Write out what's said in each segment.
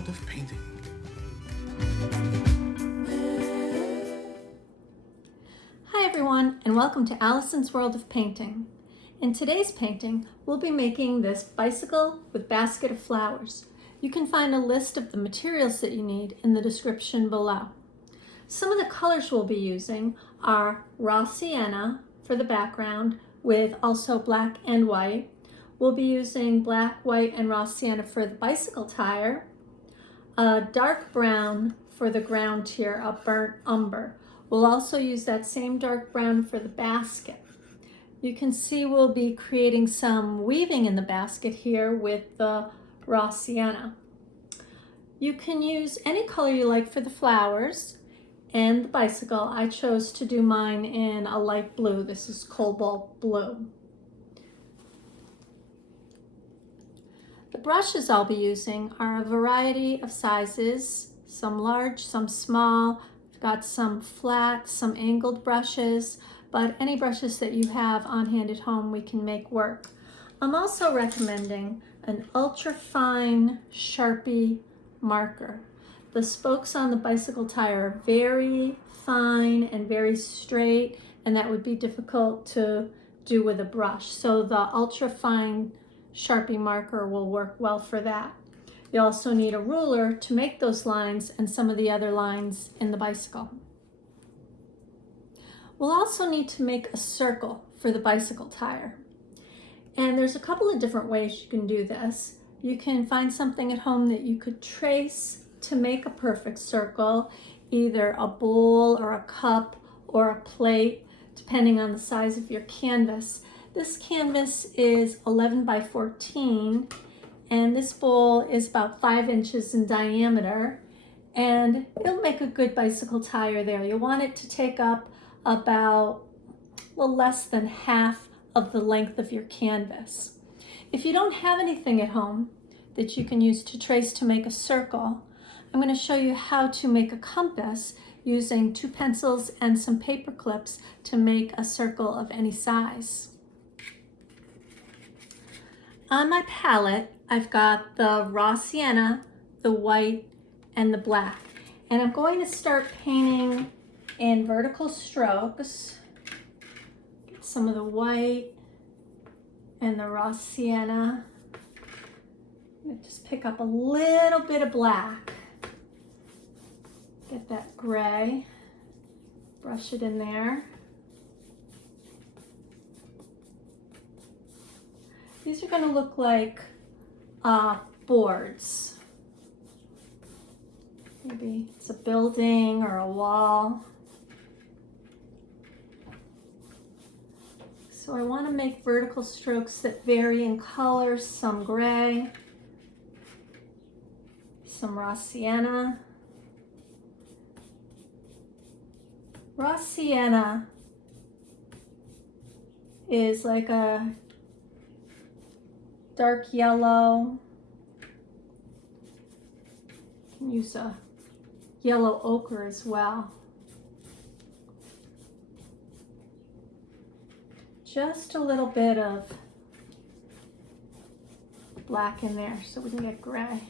world of painting. Hi everyone, and welcome to Alison's World of Painting. In today's painting, we'll be making this bicycle with basket of flowers. You can find a list of the materials that you need in the description below. Some of the colors we'll be using are raw sienna for the background with also black and white. We'll be using black, white, and raw sienna for the bicycle tire, a dark brown for the ground tier, a burnt umber. We'll also use that same dark brown for the basket. You can see we'll be creating some weaving in the basket here with the raw sienna. You can use any color you like for the flowers and the bicycle. I chose to do mine in a light blue. This is cobalt blue. The brushes I'll be using are a variety of sizes, some large, some small. I've got some flat, some angled brushes, but any brushes that you have on hand at home we can make work. I'm also recommending an ultra fine Sharpie marker. The spokes on the bicycle tire are very fine and very straight, and that would be difficult to do with a brush. So the ultra fine Sharpie marker will work well for that. You also need a ruler to make those lines and some of the other lines in the bicycle. We'll also need to make a circle for the bicycle tire. And there's a couple of different ways you can do this. You can find something at home that you could trace to make a perfect circle, either a bowl or a cup or a plate, depending on the size of your canvas. This canvas is 11 by 14, and this bowl is about 5 inches in diameter, and it'll make a good bicycle tire there. You want it to take up about a little less than half of the length of your canvas. If you don't have anything at home that you can use to trace to make a circle, I'm going to show you how to make a compass using 2 pencils and some paper clips to make a circle of any size. On my palette, I've got the raw sienna, the white, and the black. And I'm going to start painting in vertical strokes. Get some of the white and the raw sienna. I'm going to just pick up a little bit of black. Get that gray, brush it in there. These are going to look like boards. Maybe it's a building or a wall. So I want to make vertical strokes that vary in color, some gray, some raw sienna. Raw sienna is like a dark yellow. You can use a yellow ochre as well. Just a little bit of black in there so we can get gray.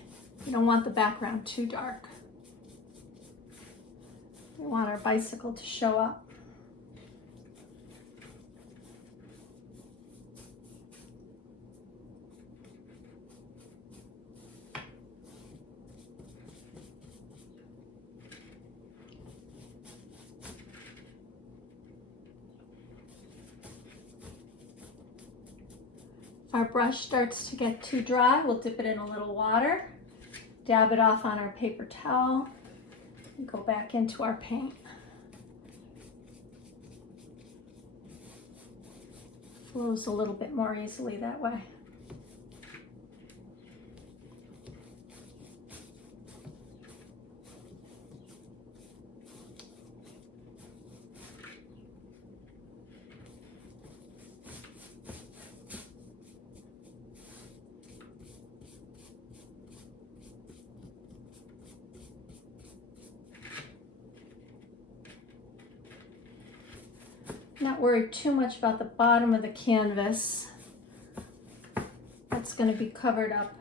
We don't want the background too dark. We want our bicycle to show up. If our brush starts to get too dry, we'll dip it in a little water, dab it off on our paper towel, and go back into our paint. Flows a little bit more easily that way. Not worry too much about the bottom of the canvas. That's going to be covered up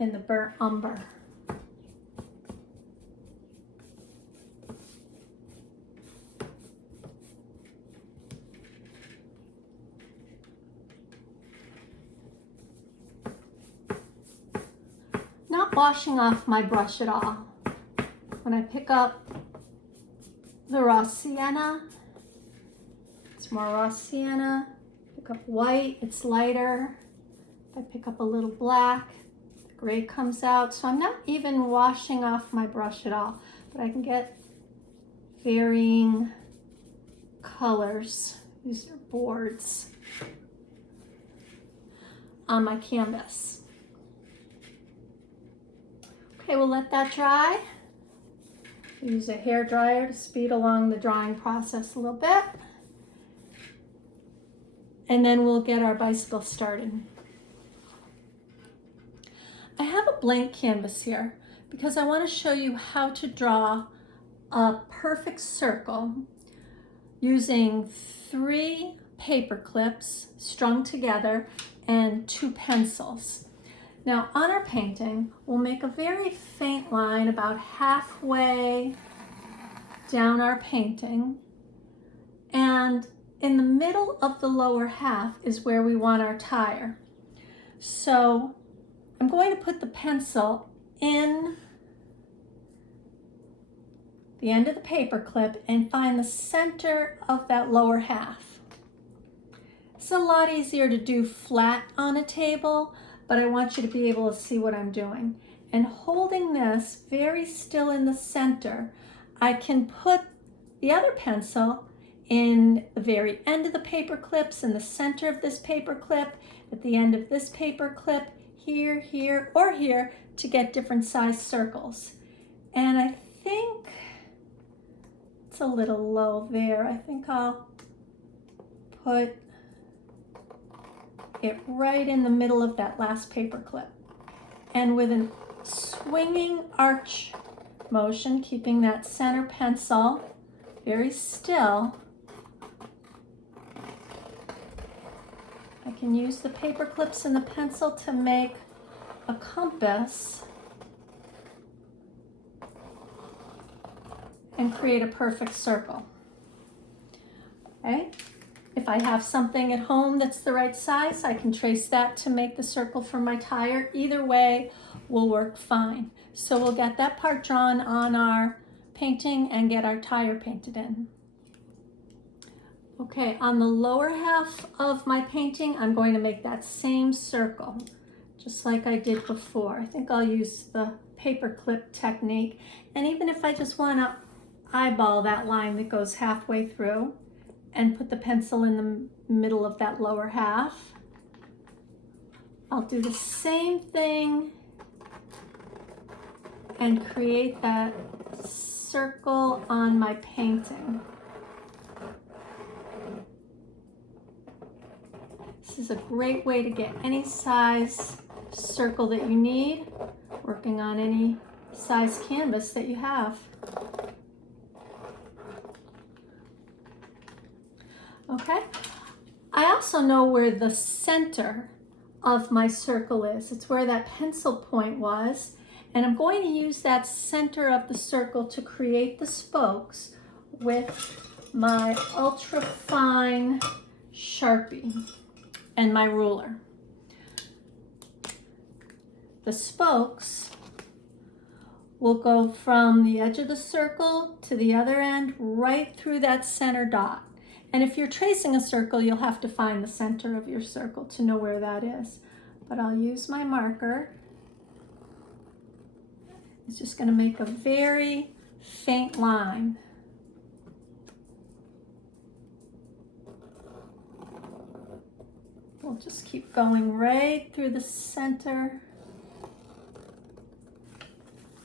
in the burnt umber. not washing off my brush at all. When I pick up the raw sienna, it's more raw sienna. Pick up white, it's lighter. If I pick up a little black, the gray comes out. So I'm not even washing off my brush at all, but I can get varying colors. These are boards on my canvas. Okay, we'll let that dry. Use a hair dryer to speed along the drying process a little bit. And then we'll get our bicycle started. I have a blank canvas here because I want to show you how to draw a perfect circle using 3 paper clips strung together and 2 pencils. Now on our painting, we'll make a very faint line about halfway down our painting, and in the middle of the lower half is where we want our tire. So I'm going to put the pencil in the end of the paper clip and find the center of that lower half. It's a lot easier to do flat on a table, but I want you to be able to see what I'm doing. And holding this very still in the center, I can put the other pencil in the very end of the paper clips, in the center of this paper clip, at the end of this paper clip, here, here, or here, to get different size circles. And I think it's a little low there. I think I'll put it right in the middle of that last paper clip. And with a swinging arch motion, keeping that center pencil very still, I can use the paper clips and the pencil to make a compass and create a perfect circle. Okay? If I have something at home that's the right size, I can trace that to make the circle for my tire. Either way will work fine. So we'll get that part drawn on our painting and get our tire painted in. Okay, on the lower half of my painting, I'm going to make that same circle, just like I did before. I think I'll use the paper clip technique. And even if I just want to eyeball that line that goes halfway through and put the pencil in the middle of that lower half, I'll do the same thing and create that circle on my painting. This is a great way to get any size circle that you need, working on any size canvas that you have. Okay, I also know where the center of my circle is. It's where that pencil point was, and I'm going to use that center of the circle to create the spokes with my ultra fine Sharpie and my ruler. The spokes will go from the edge of the circle to the other end, right through that center dot. And if you're tracing a circle, you'll have to find the center of your circle to know where that is. But I'll use my marker. It's just going to make a very faint line. We'll just keep going right through the center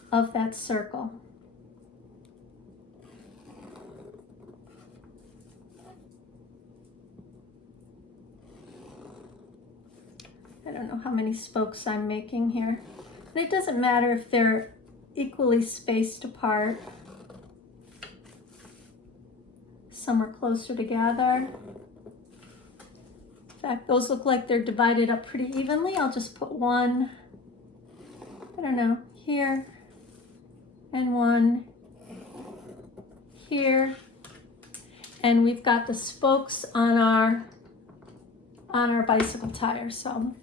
of that circle. I don't know how many spokes I'm making here. And it doesn't matter if they're equally spaced apart. Some are closer together. In fact, those look like they're divided up pretty evenly. I'll just put one, I don't know, here, and one here. And we've got the spokes on our bicycle tire. So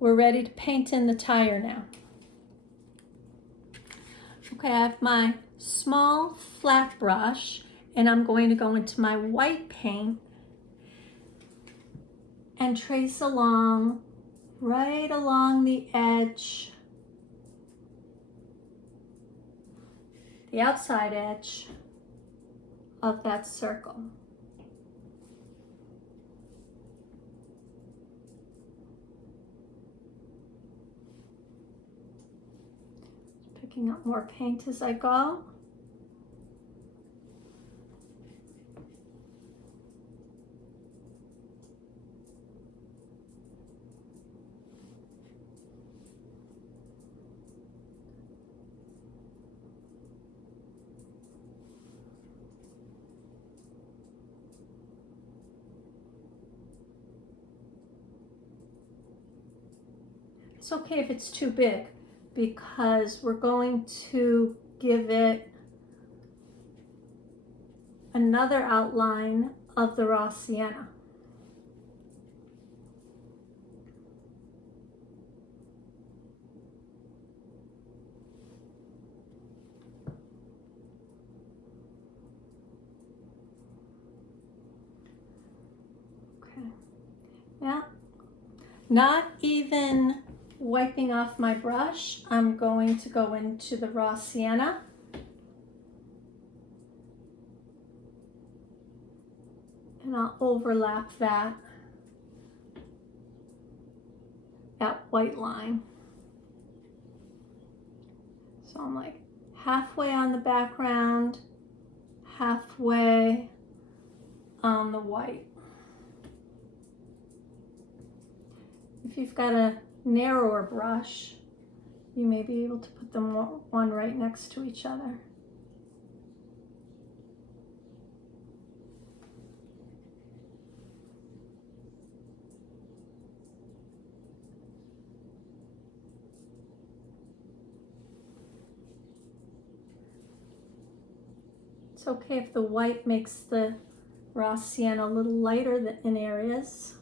we're ready to paint in the tire now. Okay, I have my small flat brush and I'm going to go into my white paint and trace along, right along the edge, the outside edge of that circle. Picking up more paint as I go. It's okay if it's too big because we're going to give it another outline of the raw sienna. Okay. Now, not even wiping off my brush, I'm going to go into the raw sienna. And I'll overlap that white line. So I'm like halfway on the background, halfway on the white. If you've got a narrower brush, you may be able to put them one right next to each other. It's okay if the white makes the raw sienna a little lighter in areas.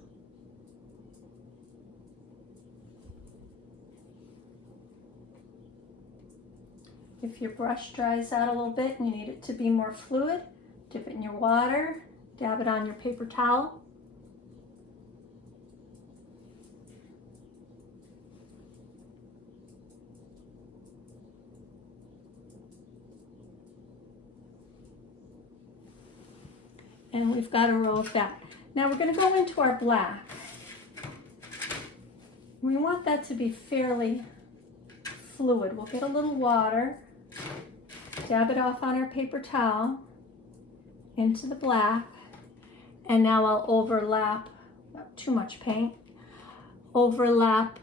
If your brush dries out a little bit and you need it to be more fluid, dip it in your water, dab it on your paper towel. And we've got a row of that. Now we're going to go into our black. We want that to be fairly fluid. We'll get a little water, dab it off on our paper towel into the black, and now I'll overlap, not too much paint, overlap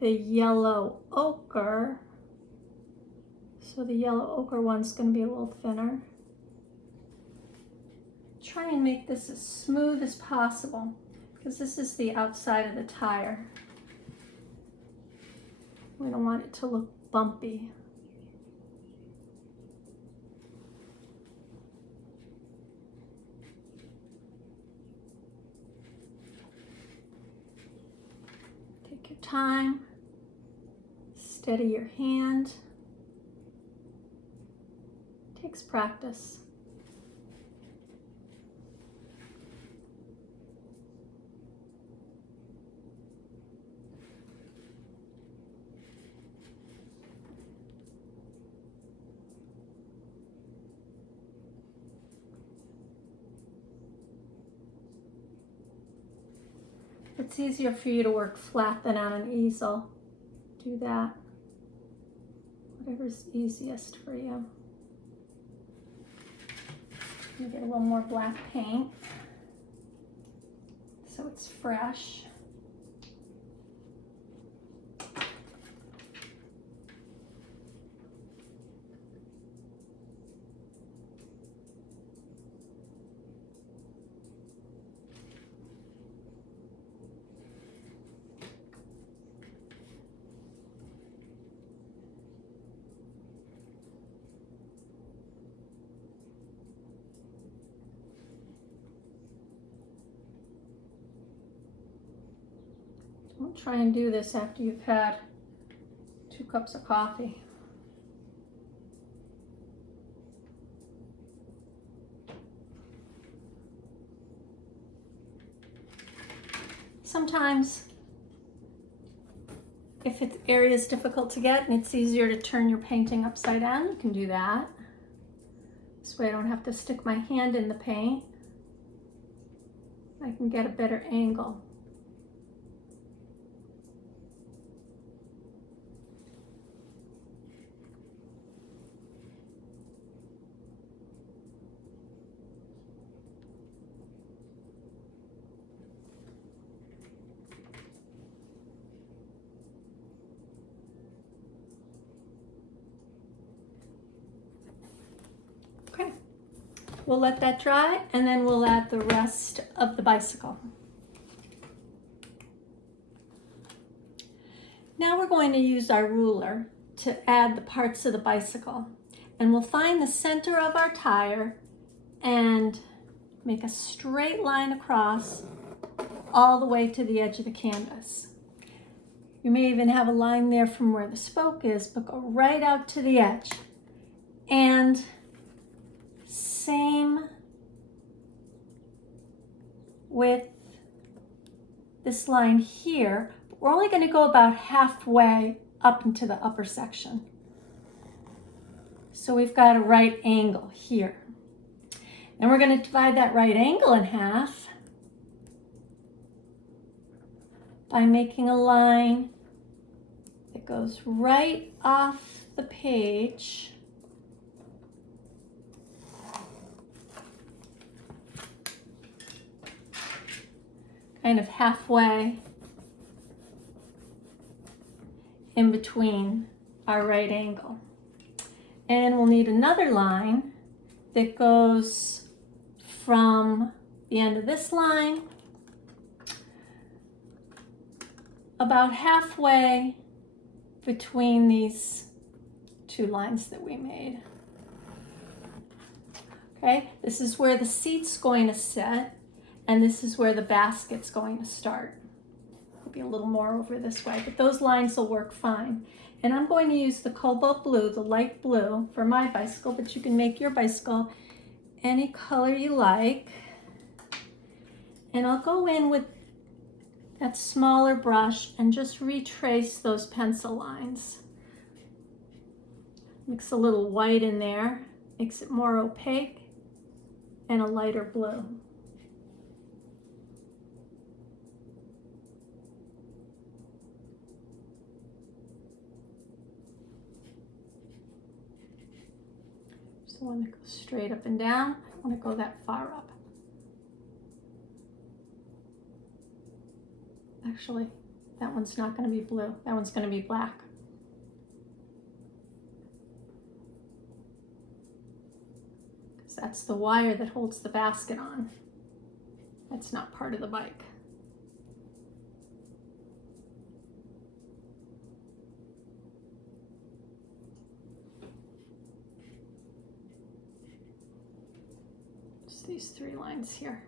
the yellow ochre. So the yellow ochre one's going to be a little thinner. Try and make this as smooth as possible because this is the outside of the tire. We don't want it to look bumpy. Take your time, steady your hand. Takes practice. It's easier for you to work flat than on an easel. Do that. Whatever's easiest for you. You get a little more black paint so it's fresh. Don't try and do this after you've had 2 cups of coffee. Sometimes, if the area is difficult to get and it's easier to turn your painting upside down, you can do that. This way I don't have to stick my hand in the paint. I can get a better angle. Okay, we'll let that dry and then we'll add the rest of the bicycle. Now we're going to use our ruler to add the parts of the bicycle, and we'll find the center of our tire and make a straight line across all the way to the edge of the canvas. You may even have a line there from where the spoke is, but go right out to the edge. And same with this line here. We're only going to go about halfway up into the upper section. So we've got a right angle here. And we're going to divide that right angle in half by making a line that goes right off the page kind of halfway in between our right angle. And we'll need another line that goes from the end of this line about halfway between these 2 lines that we made. Okay, this is where the seat's going to sit, and this is where the basket's going to start. It'll be a little more over this way, but those lines will work fine. And I'm going to use the cobalt blue, the light blue, for my bicycle, but you can make your bicycle any color you like. And I'll go in with that smaller brush and just retrace those pencil lines. Mix a little white in there, makes it more opaque, and a lighter blue. Just the one that goes straight up and down. I don't want to go that far up. Actually, that one's not going to be blue. That one's going to be black. Because that's the wire that holds the basket on. That's not part of the bike. Just these 3 lines here.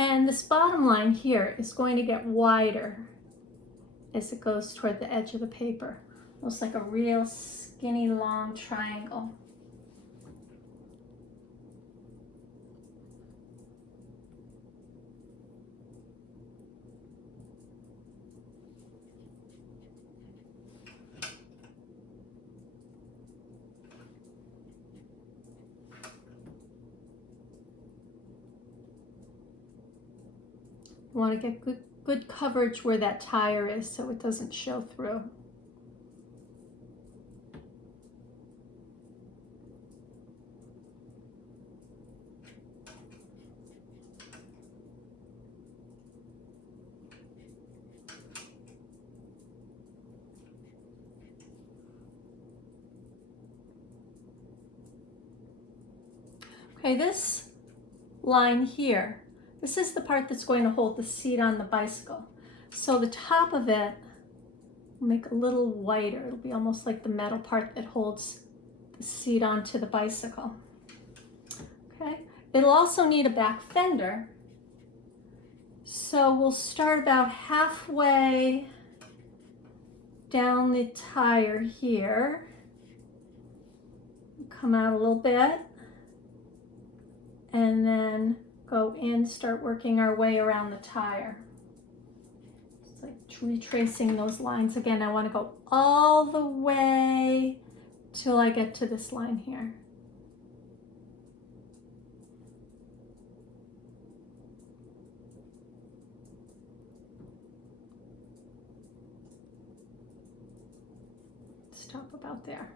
And this bottom line here is going to get wider as it goes toward the edge of the paper. Looks like a real skinny long triangle. You want to get good coverage where that tire is so it doesn't show through. Okay, this line here, this is the part that's going to hold the seat on the bicycle. So the top of it make it a little whiter. It'll be almost like the metal part that holds the seat onto the bicycle. Okay, it'll also need a back fender. So we'll start about halfway down the tire here. Come out a little bit and then go in, start working our way around the tire. It's like retracing those lines again. I want to go all the way till I get to this line here. Stop about there.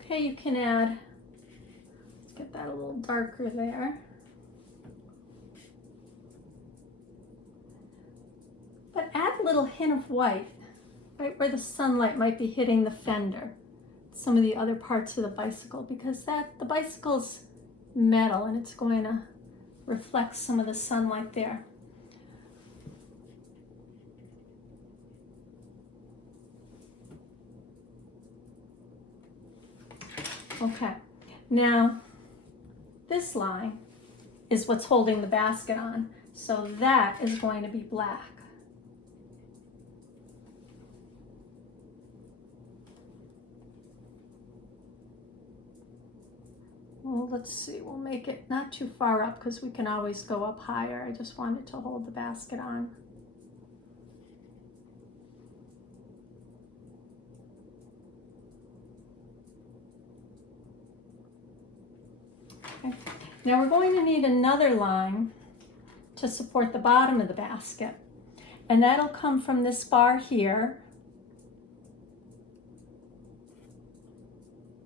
Okay, you can add, let's get that a little darker there. But add a little hint of white, right where the sunlight might be hitting the fender, some of the other parts of the bicycle, because the bicycle's metal and it's going to reflect some of the sunlight there. Okay, now this line is what's holding the basket on, so that is going to be black. Well, let's see, we'll make it not too far up because we can always go up higher. I just wanted to hold the basket on. Okay. Now we're going to need another line to support the bottom of the basket, and that'll come from this bar here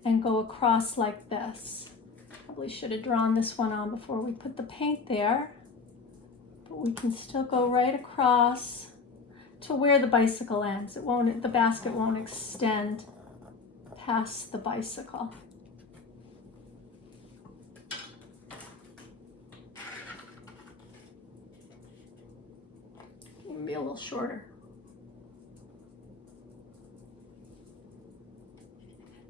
and go across like this. Probably should have drawn this one on before we put the paint there, but we can still go right across to where the bicycle ends. The basket won't extend past the bicycle. Be a little shorter.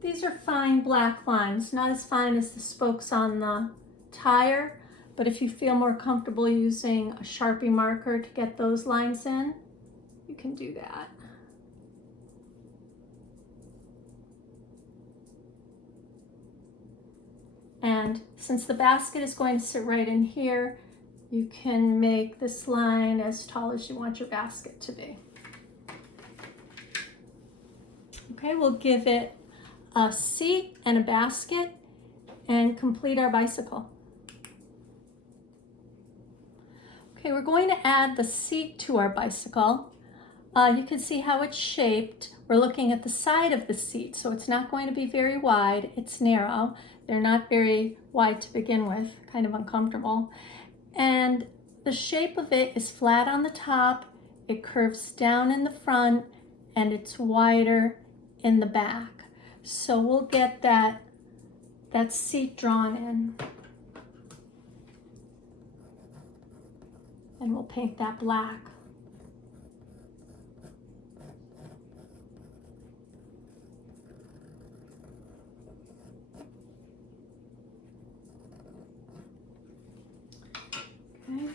These are fine black lines, not as fine as the spokes on the tire, but if you feel more comfortable using a Sharpie marker to get those lines in, you can do that. And since the basket is going to sit right in here, you can make this line as tall as you want your basket to be. Okay, we'll give it a seat and a basket and complete our bicycle. Okay, we're going to add the seat to our bicycle. You can see how it's shaped. We're looking at the side of the seat, so it's not going to be very wide. It's narrow. They're not very wide to begin with, kind of uncomfortable. And the shape of it is flat on the top, it curves down in the front, and it's wider in the back. So we'll get that seat drawn in. And we'll paint that black. Okay.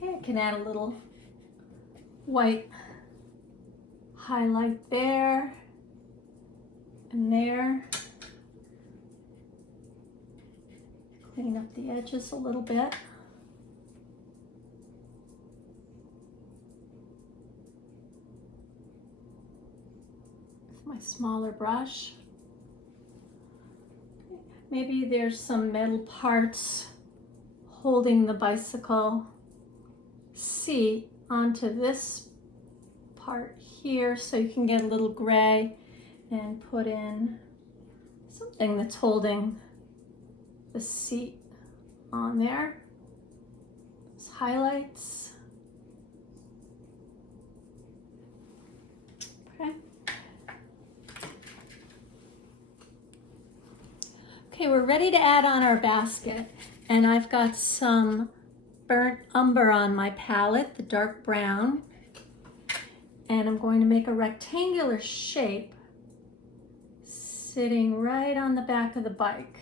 Okay, I can add a little white highlight there and there. Clean up the edges a little bit. With my smaller brush. Maybe there's some metal parts holding the bicycle seat onto this part here, so you can get a little gray and put in something that's holding the seat on there. Those highlights. Okay. Okay, we're ready to add on our basket, and I've got some burnt umber on my palette, the dark brown, and I'm going to make a rectangular shape sitting right on the back of the bike.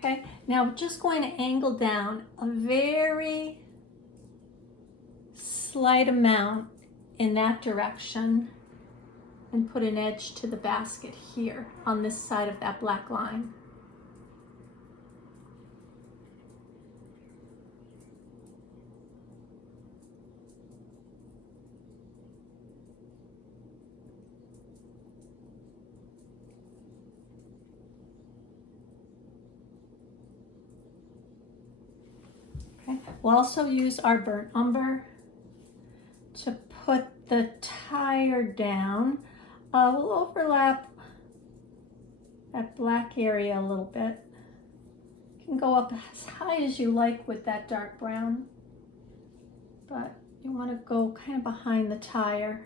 Okay, now I'm just going to angle down a very slight amount in that direction and put an edge to the basket here on this side of that black line. We'll also use our burnt umber to put the tire down. We'll overlap that black area a little bit. You can go up as high as you like with that dark brown, but you want to go kind of behind the tire.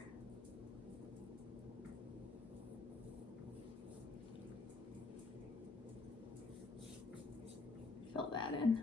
Fill that in.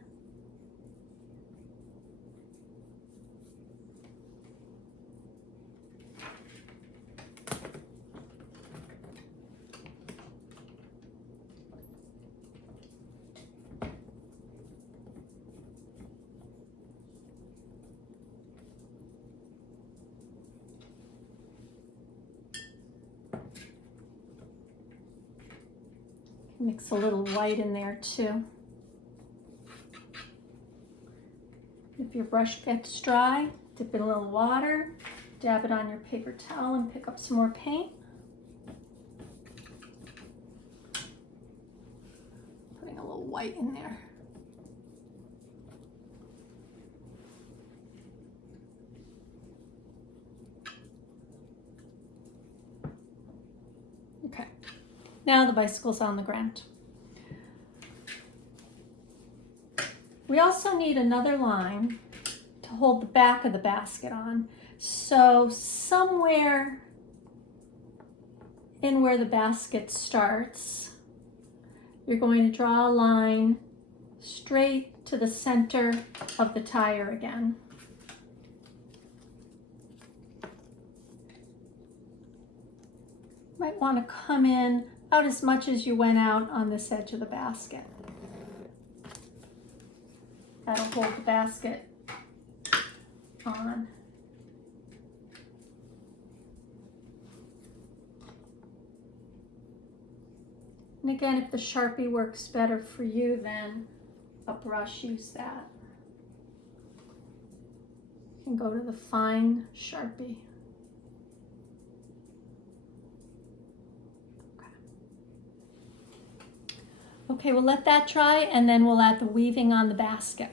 Mix a little white in there too. If your brush gets dry, dip in a little water, dab it on your paper towel and pick up some more paint. Putting a little white in there. Okay. Now the bicycle's on the ground. We also need another line to hold the back of the basket on. So somewhere in where the basket starts, you're going to draw a line straight to the center of the tire again. Might want to come in out as much as you went out on this edge of the basket. That'll hold the basket on. And again, if the Sharpie works better for you than a brush, use that. You can go to the fine Sharpie. Okay, we'll let that dry and then we'll add the weaving on the basket.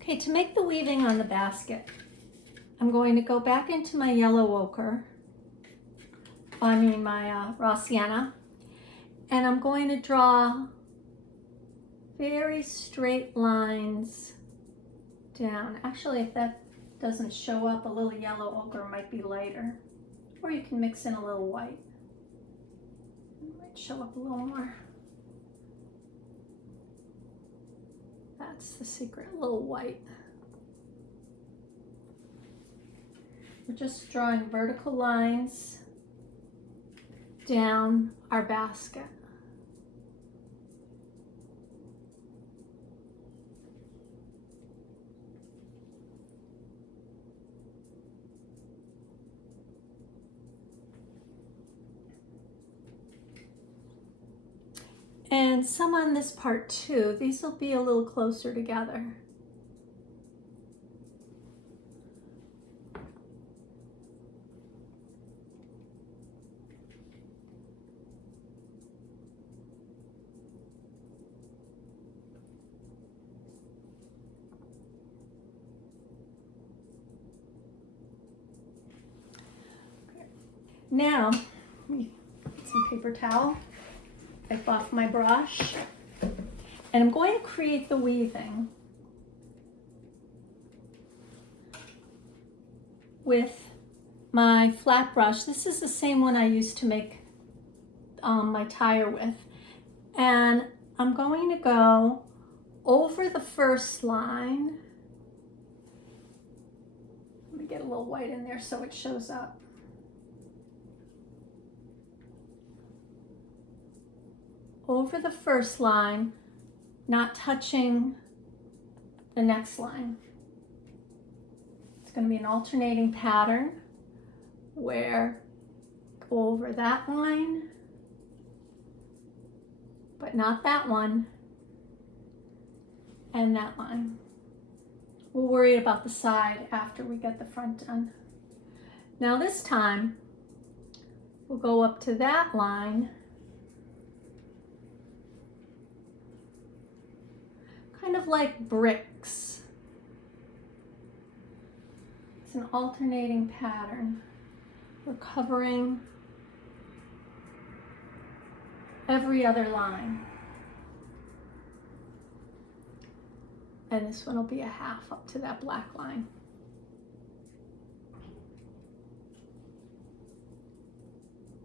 Okay, to make the weaving on the basket, I'm going to go back into my yellow ochre, my raw sienna, and I'm going to draw very straight lines down. Actually, if that doesn't show up, a little yellow ochre might be lighter. Or you can mix in a little white. It might show up a little more. That's the secret, a little white. We're just drawing vertical lines down our basket. And some on this part too. These will be a little closer together. Now, let me get some paper towel, wipe off my brush, and I'm going to create the weaving with my flat brush. This is the same one I used to make my tire with. And I'm going to go over the first line. Let me get a little white in there so it shows up. Over the first line, not touching the next line. It's going to be an alternating pattern where go over that line, but not that one, and that line. We'll worry about the side after we get the front done. Now this time, we'll go up to that line, kind of like bricks. It's an alternating pattern. We're covering every other line. And this one will be a half up to that black line.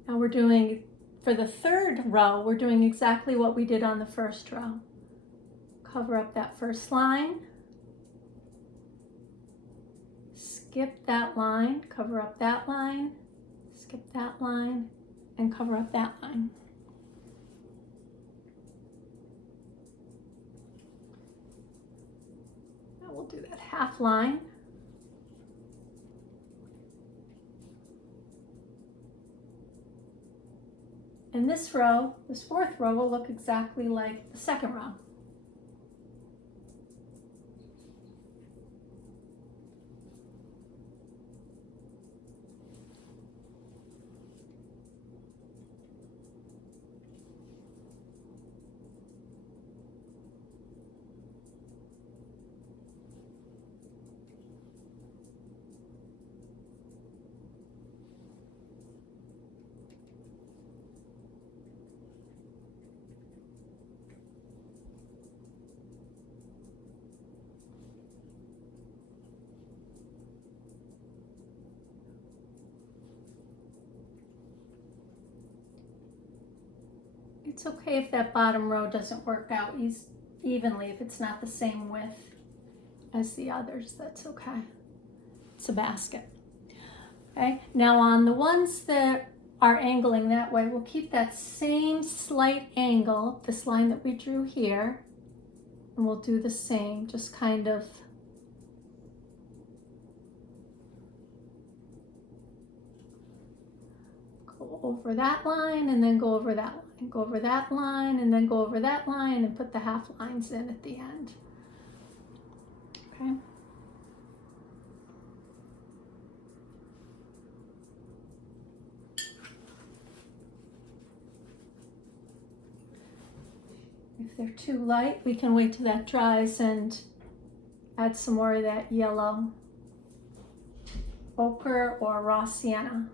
Now we're doing, for the third row, we're doing exactly what we did on the first row. Cover up that first line, skip that line, cover up that line, skip that line, and cover up that line. Now we'll do that half line. And this row, this fourth row, will look exactly like the second row. It's okay if that bottom row doesn't work out evenly, if it's not the same width as the others, that's okay. It's a basket. Okay, now on the ones that are angling that way, we'll keep that same slight angle, this line that we drew here, and we'll do the same, just kind of go over that line and then go over that line. Go over that line and then go over that line and put the half lines in at the end. Okay. If they're too light, we can wait till that dries and add some more of that yellow ochre or raw sienna.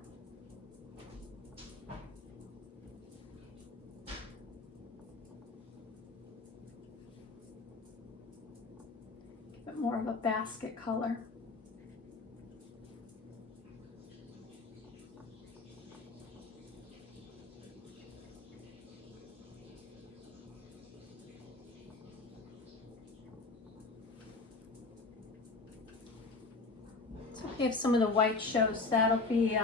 Give it more of a basket color. If some of the white shows, that'll be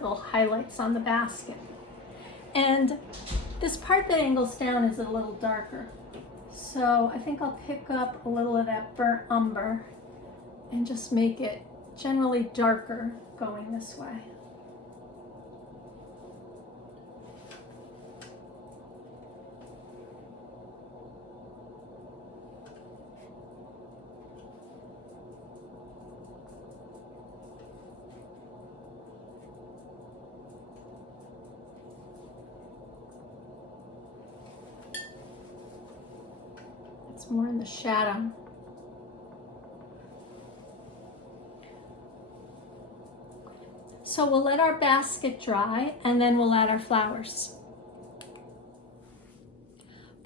little highlights on the basket. And this part that angles down is a little darker. So I think I'll pick up a little of that burnt umber and just make it generally darker going this way. It's more in the shadow. So we'll let our basket dry and then we'll add our flowers.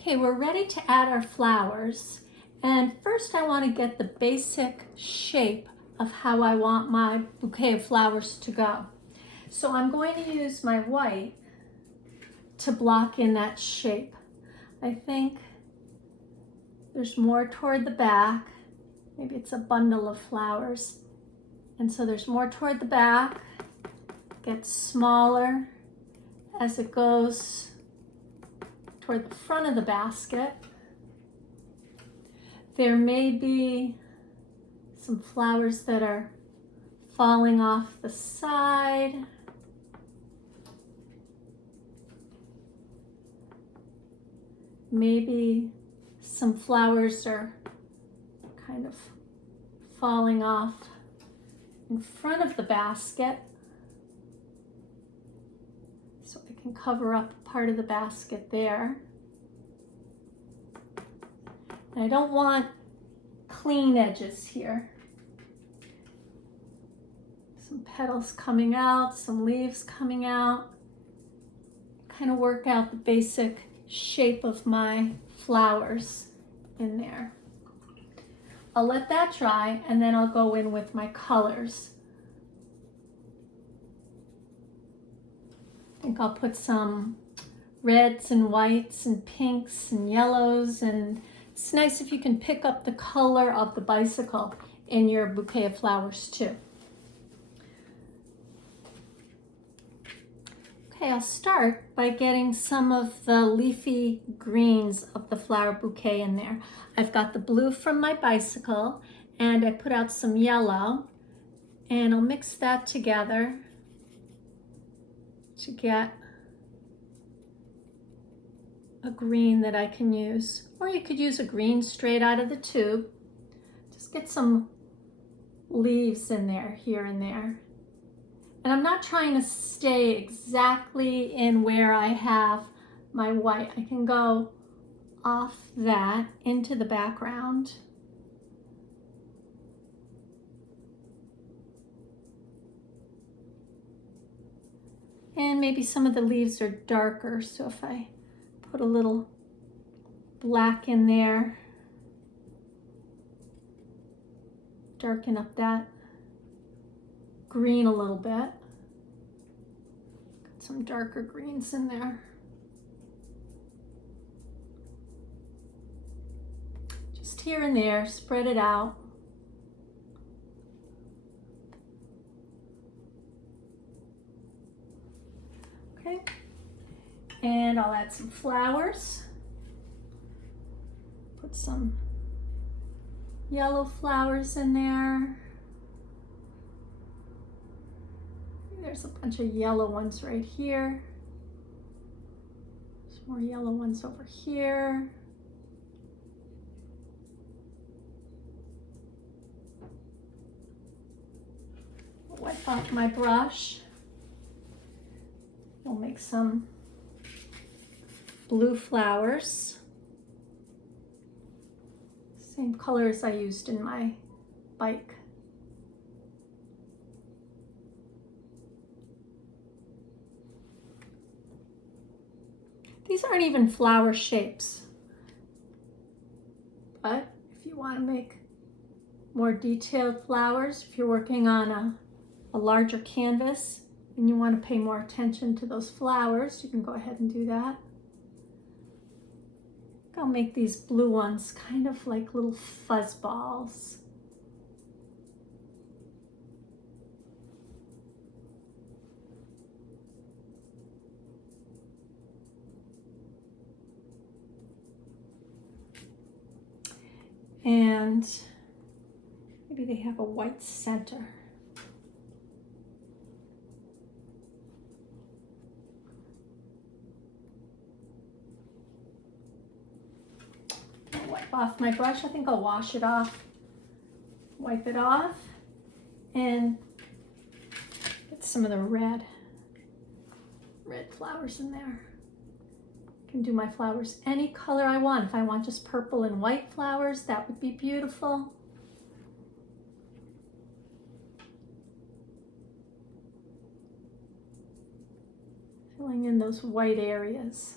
Okay, we're ready to add our flowers. And first I want to get the basic shape of how I want my bouquet of flowers to go. So I'm going to use my white to block in that shape. I think there's more toward the back. Maybe it's a bundle of flowers. And so there's more toward the back. Gets smaller as it goes toward the front of the basket. There may be some flowers that are falling off the side. Maybe some flowers are kind of falling off in front of the basket. So I can cover up part of the basket there. And I don't want clean edges here. Some petals coming out, some leaves coming out. Kind of work out the basic shape of my flowers in there. I'll let that dry and then I'll go in with my colors. I think I'll put some reds and whites and pinks and yellows, and it's nice if you can pick up the color of the bicycle in your bouquet of flowers too. Okay, I'll start by getting some of the leafy greens of the flower bouquet in there. I've got the blue from my bicycle and I put out some yellow, and I'll mix that together to get a green that I can use. Or you could use a green straight out of the tube. Just get some leaves in there, here and there. And I'm not trying to stay exactly in where I have my white. I can go off that into the background. And maybe some of the leaves are darker, so if I put a little black in there, darken up that green a little bit. Got some darker greens in there. Just here and there, spread it out. Okay, and I'll add some flowers. Put some yellow flowers in there. There's a bunch of yellow ones right here. There's more yellow ones over here. I'll wipe off my brush. We'll make some blue flowers. Same color as I used in my bike. These aren't even flower shapes, but if you want to make more detailed flowers, if you're working on a larger canvas and you want to pay more attention to those flowers, you can go ahead and do that. I'll make these blue ones kind of like little fuzz balls. And maybe they have a white center. I'll wipe off my brush. I think I'll wash it off, wipe it off, and get some of the red flowers in there. I can do my flowers any color I want. If I want just purple and white flowers, that would be beautiful. Filling in those white areas.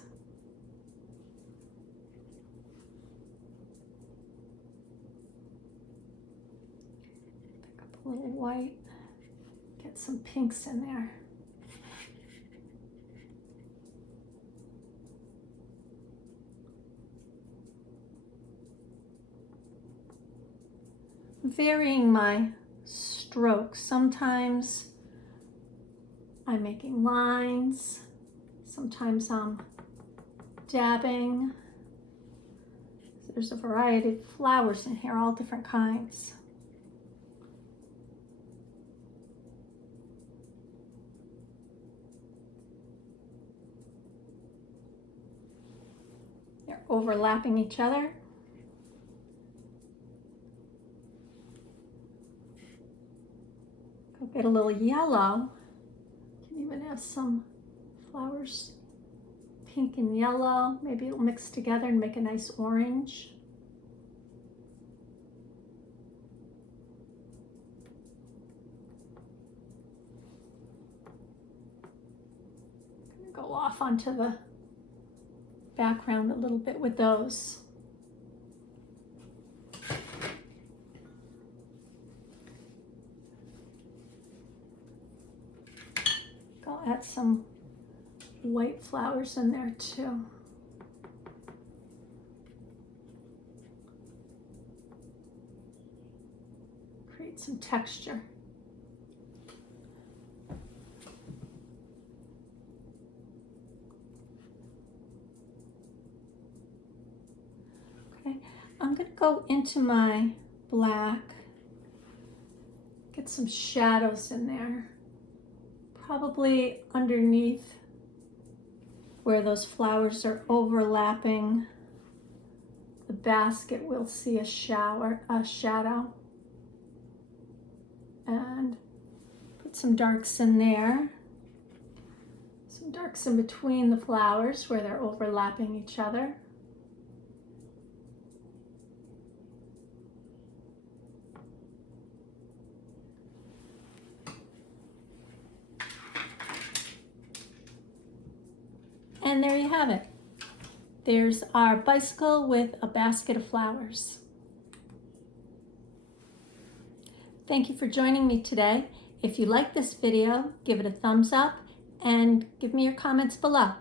Pick up a little white, get some pinks in there. Varying my strokes. Sometimes I'm making lines, sometimes I'm dabbing. There's a variety of flowers in here, all different kinds. They're overlapping each other. Get a little yellow. Can even have some flowers, pink and yellow. Maybe it'll mix together and make a nice orange. I'm gonna go off onto the background a little bit with those. I'll add some white flowers in there too. Create some texture. Okay, I'm going to go into my black, get some shadows in there. Probably underneath where those flowers are overlapping the basket, we'll see a shadow. And put some darks in there. Some darks in between the flowers where they're overlapping each other. And there you have it. There's our bicycle with a basket of flowers. Thank you for joining me today. If you like this video, give it a thumbs up and give me your comments below.